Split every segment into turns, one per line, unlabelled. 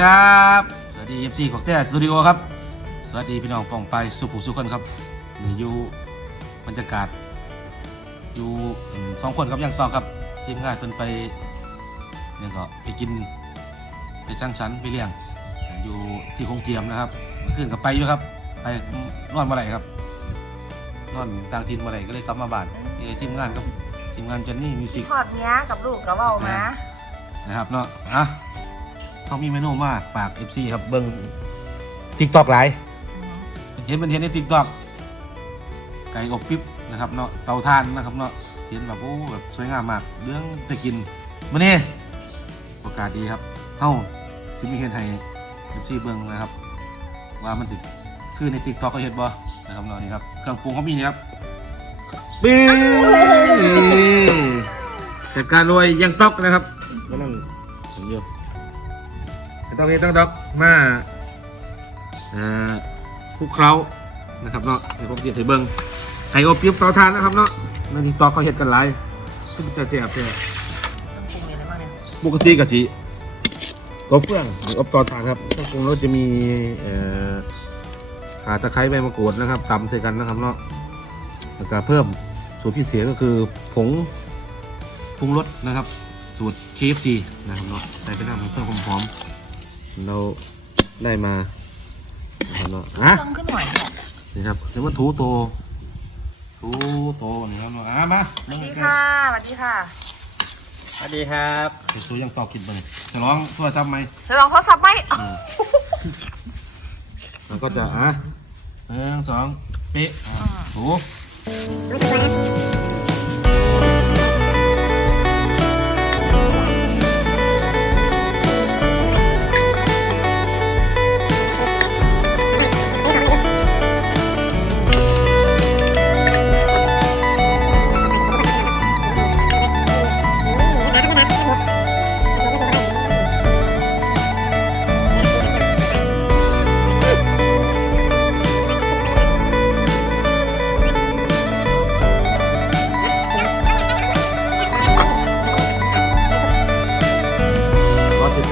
ครับ สวัสดีเอฟซีของแต้สตูดิโอครับ สวัสดีพี่น้องป้องไปสุขุสุขคนครับนี่อยู่บรรยากาศ อยู่อืมสองคนครับยังต้องครับทีมงานเพิ่นไปเนี่ยก็ไปกินไปสร้างสรรค์ไปเลี้ยง อยู่ที่คงเกียมนะครับเมื่อคืนก็ไปอยู่ครับ ไปนอนมาไหนครับนอนต่างถิ่นมาไหนก็เลยกลับมาบ้านนี่ทีมงานครับทีมงานจันนี่มิวสิก
ทอดเนี้ยกับลูกกับเบามา
นะครับเนาะอะ เขามีเมนูมาฝาก FC ครับเบิ้งทิกตอกหลายเห็นมันเห็นในทิกตอกไก่อบปิ๊บนะครับเนาะเตาถ่านนะครับเนาะเห็นแบบโอ้แบบสวยงามมากเรื่องจะกินมื้อนี้โอกาสดีครับเฮ้าซิมีเห็นให้ FC เบิ้งนะครับ ว่ามันสิคือในทิกตอกเขาเห็นบ่นะครับเนาะนี่ครับเครื่องปรุงเขามีนี่ครับปิ้งแต่การโรยยังตอกนะครับ แต่ต้องนี้ต้องดอกมาเอ่อคลุกเคล้านะครับเนาะเดี๋ยวผมเสียให้เบิ้งไข่อบปิ๊บเตาถ่านนะครับเนาะนั่นที่ตอกเขาเห็ดกันหลายก็จะเสียบเลย
ต้องปรุงอะไรบ้างเนี่ย
ปกติกะทิอบเฟื่องหรืออบเตาถ่านครับเครื่องปรุงรสจะมีเอ่อขาตะไคร้ใบมะกรูดนะครับตำใส่กันนะครับเนาะแล้วก็เพิ่มสูตรพิเศษก็คือผงปรุงรสนะครับ สูตร KFC นะครับเนาะใส่ไปน้ำเพื่อความหอม เราได้มานะครับเนาะอะ
ต้องขึ้นหน่อยเนี่ย
นี่ครับเดี๋ยวมาถูโตถูโตนี่ครับเนาะอะมา
สวัสดีค่ะสวัสดีค่ะ
สวัสดีครับ
เดี๋ยวตัวยังตอบกินไปเลยจะร้องทั่วจำไหม
จะลองทดสอบไหม
อืมแล้วก็จะอะหนึ่งสองเป๊ะอะถู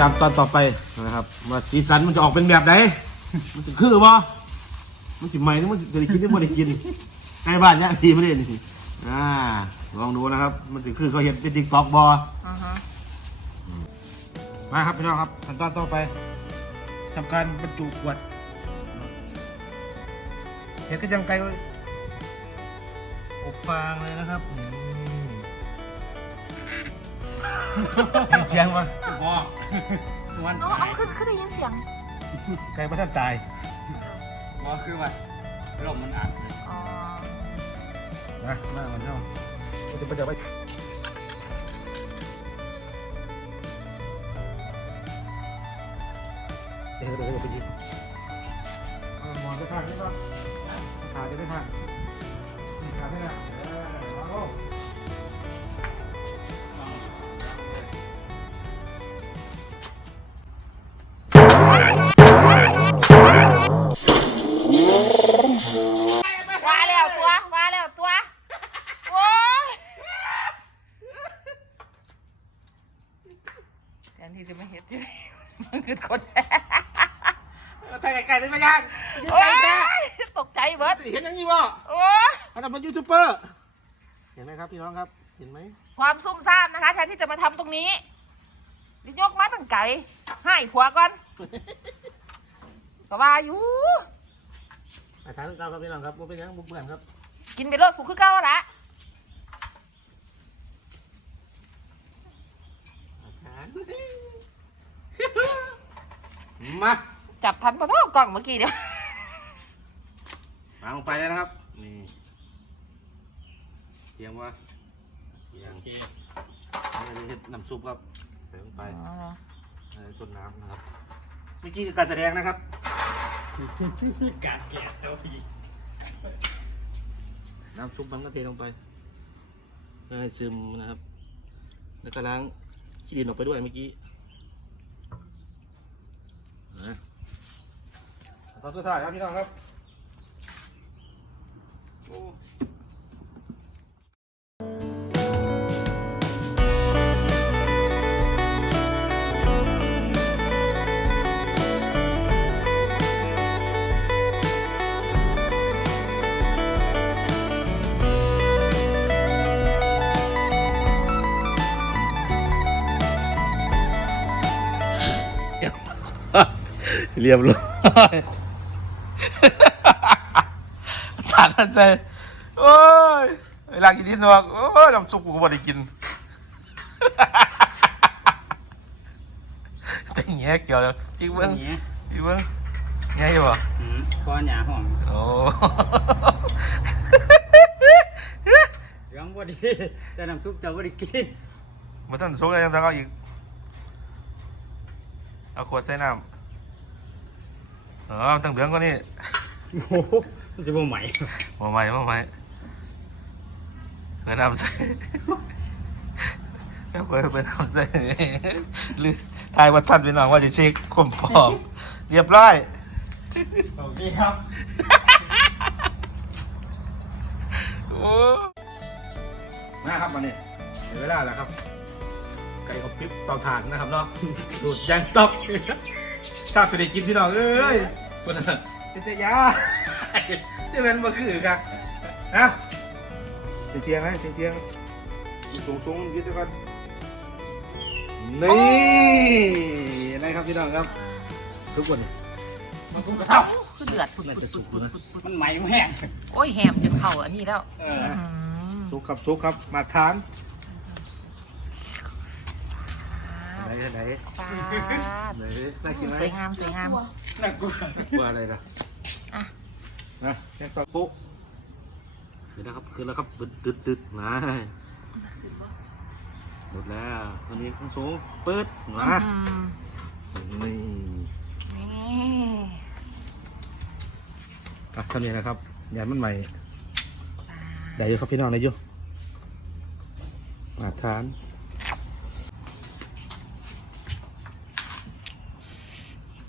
ามตอนต่อไปนะครับว่าสีสันมันจะออกเป็นแบบไหนมันจะคือบ่มันจะใหม่หรือมันจะได้กินหรือไม่ได้กินในบ้านเนี่ยทีไม่ได้นี่อ่าลองดูนะครับ มันจะคือเขาเห็นเป็นติ๊กต็อกบอ
อือฮะ
มาครับพี่น้องครับขั้นตอนต่อไปทำการบรรจุขวดเห็ดก็ยังไกลอบฟางเลยนะครับ นี่เห็นเสียงปะ
พ่อวัน
น้องเอาขึ้นขึ้นได้ยินเสียง
ไก่พระท่านตาย
พ่อคือว่าลมมันอัด
อ๋อ
นะมามันเนาะจะไปเดี๋ยวไปเดี๋ยวเดี๋ยวเดี๋ยวไปหยิบเอาหมอนไปทางนี้ก่อนขาจะได้ทางขาได้ทางเอ
ทนที่จะไม่เห็นที่มันคือคนแท้
ไก่ไก่ได้ไหมยัง
โอ้ยตกใจเบิร์ด
เห็นยังงี้วะ
โอ้ย
อันนั้นเป็นยูทูบเบอร์ เห็นไหมครับพี่น้องครับ เห็นไหม
ความซุ่มซ่ามนะคะแทนที่จะมาทำตรงนี้ดิยกมาตั้งไก่ให้ผัวก่อนก็ว่าอยู่
อาทานเก่าครับพี่น้องครับว่าเป็นยังบุกเบื่อนครับ
กินไปโลดสุกคือเก่าละ
อาทาน มา
จับทันปะพ่อกล่องเมื่อกี้เดียว
วางลงไปเลยนะครับ นี่เตรียมว่าเตรียม
โอเค
นี่เห็ดน้ำซุปครับใส่ลงไปในส่วนน้ำนะครับ เมื่อกี้คือการแสดงนะครับ
การแกะเจ้าพี่
น้ำซุปมันก็เทลงไปเพื่อให้ซึมนะครับ แล้วก็ล้างขี้ดินออกไปด้วยเมื่อกี้นะ ตอนสุดท้ายครับพี่น้องครับ เรียบร้อยตัดใจโอ้ยเวลากินที่นวกโอ้ยน้ำซุปกูก็ไม่ได้กินแต่แง่เกี่ยวเลยอีกเบิ้ง
อย่างเงี้ย
อีกเบิ้งแง่อยู่บ่
อืมก้อนหยาหอม
โอ้
ยังบ่ดีแต่น้ำซุปจะบ่ได้กิน
มาต้นซุกเลยยังต้องเอาอีกเอาขวดใส่น้ำ เออตั้งเดืองก็นี่
โอ้โหมันจะบ่ใหม่
มาใหม่มาใหม่เปิดน้ำใส่เปิดเปิดน้ำใส่หรือทายวัดท่านพี่น้องว่าจะเช็คคมพร้อมเรียบร้อย
โอเคครับ
โอ้นะครับมาเนี่ยเดี๋ยวเวลาแล้วครับไก่อบปิ๊บเตาถ่านนะครับเนาะสูตรยังตอก ชาติสุดกินพี่น้องเอ้ยคนน่ะเป็นเจ้ายานี่เป็นมาคือครับนะเทียงนะเทียงเทียงสูงสูงยืดกันนี่นะครับพี่น้องครับ ทุกคน
มาซุปกระเทับ
คือเดือดปุดปุดปุดปุดปุดปุด
มันใหม่แห้ง
โอ้ยแหมจนเข่าอันนี้แล้ว
เออ
อื้อหือ
สุกครับสุกครับมาทาน ไหนไหน
ปาด
ไหนน่ากินไหม
สวยงามสวยงาม
น่ากลัว
ว่าอะไรนะ
อะ
นะแกงตอปุ๊เดี๋ยวนะครับคืนแล้วครับตึ๊ดตึ๊ดตึ๊ดนะหมดแล้ววันนี้ต้องสูงเปิดนะ
อืม
นี่
นี่
อะเท่านี้นะครับยานมันใหม่ ได้อยู่ครับพี่น้องได้อยู่มาทาน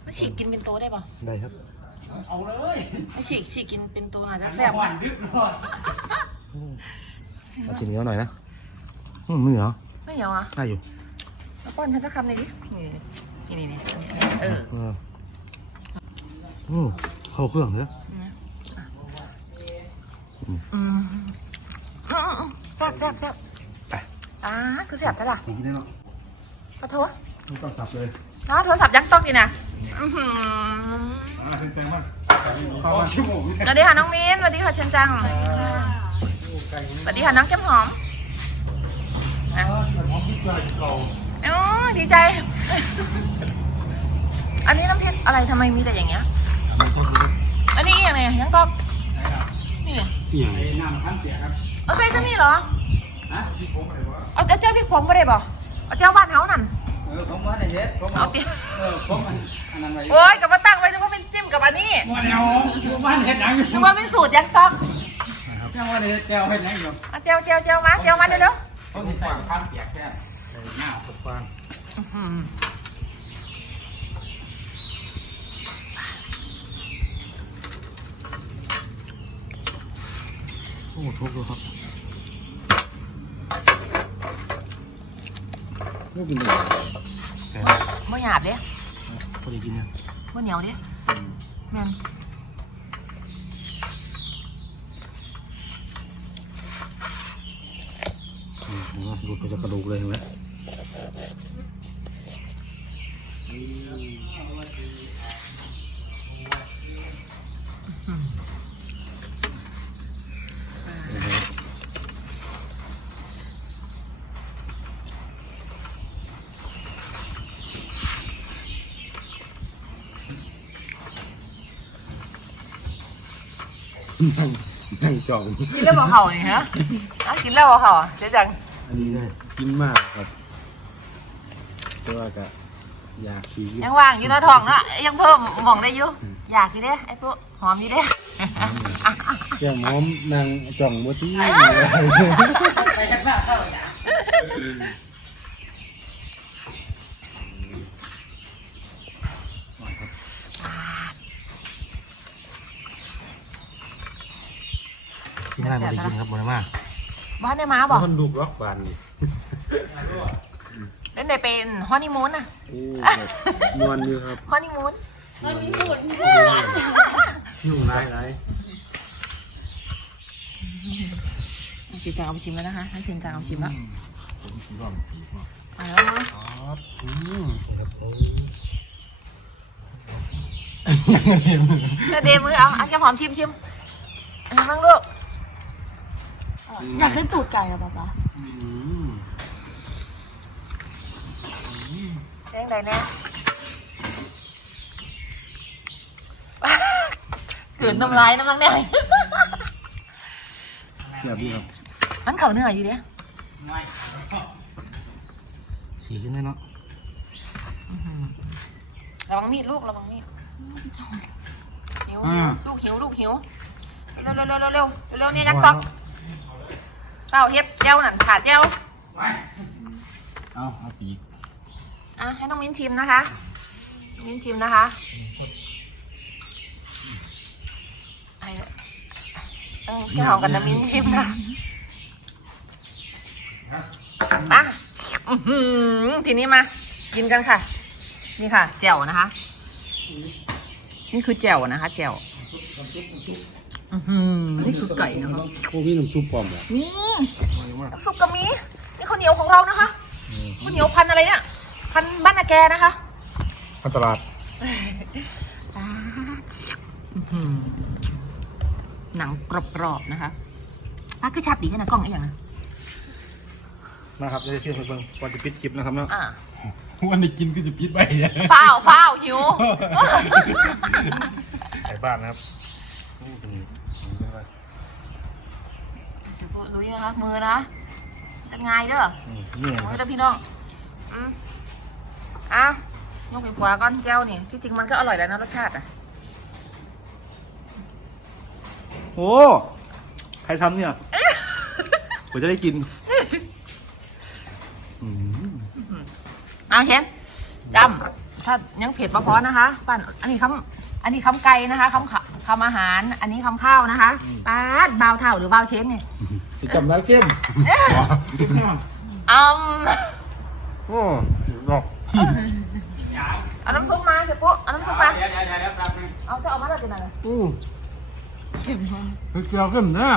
ไม่ ฉีกกินเป็นตัวได้ป่ะ
ได้ครับ
เอาเลย
ไม่ฉีกฉีกกินเป็นตัวน่าจะ
แซ่
แซ่
บบหวานดึกหน่อย
เอาชิ้นนี้เอาหน่อยนะอืมมือเหรอ
ไม่เหนียวอะ
ได้อยู่
แล้วป้อนฉันจะคำเลยดินี่นี่นี่นี่เออ
เอออืมเข้าเครื่องเนอะ
อืมอืมอืมแซ่บแซ่บแซ่บอ่าคือแซ่บใช่ป่ะ
กินได้เนาะ
ขอโทษ
ไม่ต้องสับเลย
น้าโทรศัพท์ยังต้องดีนะ อื้อหือ
อ่าเต็มใจมาก
สองชั่วโมง
สวัสดีค่ะน้องมิ้นสวัสดีค่ะเชนจังสวัสดีค่ะน้องแก้มหอมอะอ๋อดีใจ อันนี้น้ำพริกอะไรทำไมมีแต่อย่างเงี้ยอันนี้อย่างไรยังก็นี่
อย่าง
ไอ้น้ำขั้นเสียครับ
เอาใส่ซะนี่เหรอ
ฮะ
เอาเจ้าพริกผงไม่ได้บ่เอาเจ้าบ้านเฮานั่น
เออผมว่าได้เฮ็ดผม
เอา
เอา
เปีย
เออผมมันอันนั้นไว้
โอ๊ยกลับมาตั้งไว้นึกว่าเป็นจิ้มกับอันนี้
ว่าแนวผมว่าเฮ็ดหยังอยู่
นึกว่าเป็นสูตรยังต้อง
ยังว่าได้เฮ็ดแจวเฮ็ดหยังอยู่
เอาเจียวเจียวเจียวมาเจียวมาเร็ว
ผมสิใส่ข้าวเปียกแค่ใส่หน้า
ฟาง
ๆอื้อหือ
โอ้ทุกเลยครับ ไม่เป็นไรแก
บ่หยาบเด้
พอดีกินนะ
บ่เหนียวเด้แม่น
อืมหลุดไปจากกระดูกเลยเห็นไหม นั่งนั่งจอง
กินแล้วบ่เห่านี่ฮะอะกินแล้วบ่เห่าอะเจ๊จัง
อันนี้ได้กินมากครับแต่ว่าก็อยากขี่อยู่
ยังว่างอยู่ในท้องเนาะยังเพิ่มหม่องได้อยู่อยากอยู่เด้ไอ้ปุ๊หอมอยู่เด้
แก้มหอมนางจ่องบ่ที่
ไปเฮ็ดหน้าเข้าอย่า
ง่ายบ่ได้กินครับบ่ได้มาก
บ้านได้มาบ่
มันดูร็อกบานนี่
เล่นได้เป็นฮอนนีมูนน่ะ
โอ้นวลอยู่ครับ
ฮอนนีมูน
ยุ่งหลายหลาย
ชิมจังเอาไปชิมแล้วนะคะให้ชิมจังเอาไปชิมแล้ว
ผมคิดว่าผีมาก
เอาแล้วมั้ง
ครับอืมครับโอ้ยังไงเนี่ยมึง
เดี๋ยวเดมือเอาอันจะหอมชิมชิมอันนี้บ้างลูก
อยากเล่นตูดไก่อะป๊าป๊า
อืม
แดงใดแน่เกินน้ำลายน้ำลังแดง
เสียบดีครับ
มันเข่าเนื้ออยู่เด้
ไม่
สีขึ้นได้เนาะ
ระวังมีดลูกระวังมีดหิว
อ่า
ลูกหิวลูกหิวเร็วเร็วเร็วเร็วเร็วเร็วเนี่ยยักษ์ตอก เป้าเฮ็ดเจ้านั่นขาเจ้า
ไม่
เอาเอาปีก
อะให้น้องมิ้นชิมนะคะน้องมิ้นชิมนะคะไอ้เออแค่หอมกันน้ำมิ้นชิมนะอะอื้อหือทีนี้มา กินกันค่ะ นี่ค่ะแจ่วนะคะ นี่คือแจ่วนะคะแจ่ว อื้อหือนี่คือไก่นะคะ
โอ้มีน้ำซุปปลอมเหรอ
นี่น้ำซุปกะมีนี่ข้าวเหนียวของเรานะคะข้าวเหนียวพันธุ์อะไรเนี่ยพันธุ์บ้านนาแกนะคะ
พันตลาด
หนังกรอบๆนะคะป้าคือชัดดีขนาดกล้องไอ้อย่างนะ
นะครับจะเสียบเบิ่งก่อนจะปิดคลิปนะครับเนาะ
อ่า
วันนี้กินก็จะปิดไป
เปล่าเปล่าหิว
ไก่บ้านนะครับ นี่เป็น
จะพูดรู้ยังคะมือนะจะง่ายเด้อ
นี่
มือเด้อพี่น้องอืมอ้าวยกไปขวาก้อนแก้วนี่ที่จริงมันก็อร่อยแล้วนะรสชาติอะ
โอ้ใครทำเนี่ยผมจะได้กินอืม
เอาเห็นจำถ้ายังเผ็ดพอๆนะคะปั้นอันนี้คำอันนี้คำไก่นะคะคำขะ คำอาหาร อันนี้คำข้าวนะคะป้าดบาวเท่าหรือบาวเชนเนี่ย
จะจำได้เข้ม
อืม
โอ้ดอก
ยาว
เอาน้ำซุปมาเสร็จปุ๊เอาน้ำซุปมา
เดี๋ยวเดี๋ยวเดี๋ยวเดี๋ยวแป๊บนึง
เอาจะเอามาแล้วจะไหน
อู้เค็มเฮ้ยเกลือเข้มนะ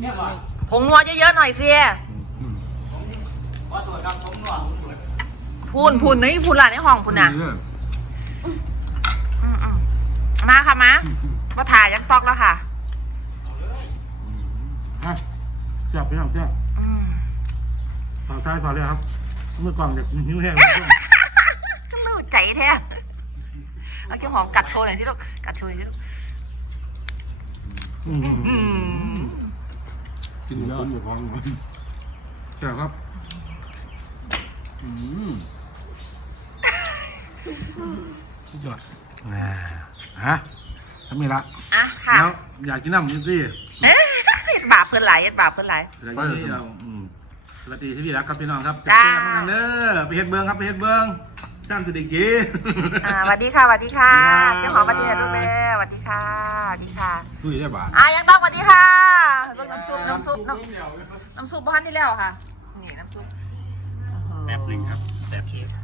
เนี่ยก่อน
ผงนัวเยอะๆหน่อยเสีย
ขอตรวจครับผมหน่วงผมตรวจ
พูนพูนนี่พูนหลานในห้องพูนน่ะ
เย
อืมอืม มาค่ะมามาถ่ายยักตอกแล้วค่ะ
อะเสียบไปหน่อยเสียบ
อืม
ฝากท้ายฝากเลยครับ เมื่อก่อนเด็กหิวแห้ง
ก็รู้ใจแท้เอาเขี้ยวหอมกัดโชว์หน่อยสิลูกกัดโชว์หน่อยสิลูก
อืมกินเยอะอยู่ของแซ่บครับอืมสุดยอดอ่า ฮะทำไมละ
อะค่ะ
แล้วอยากกินน้ำนี่สิ
เอ๊ะบาปเพื่อนไหลายบาปเพื่อนไหลาย
แล้วนี่เราอืมสวัสดีที่พี่รักครับพี่น้องครับ
จ้า
แซ่บๆเหมือนกันเด้อไปเฮ็ดเบืองครับไปเฮ็ดเบืองสร้างสุดอีกที
อ่าสวัสดีค่ะสวัสดีค่ะ
สวัสดีครับ
เจ้าของสวัสดีค่ะลูกแม่สวัสดีค่ะสวัสดีค่ะ
ดุยได้บาท
อะยังต้องสวัสดีค่ะเบิ่งน้ำซุปน้ำซุปน้ำน้ำซุปบ้านที่แล้วค่ะ นี่น้ำซุป
แป๊บนึงครับ
โอเคค่ะ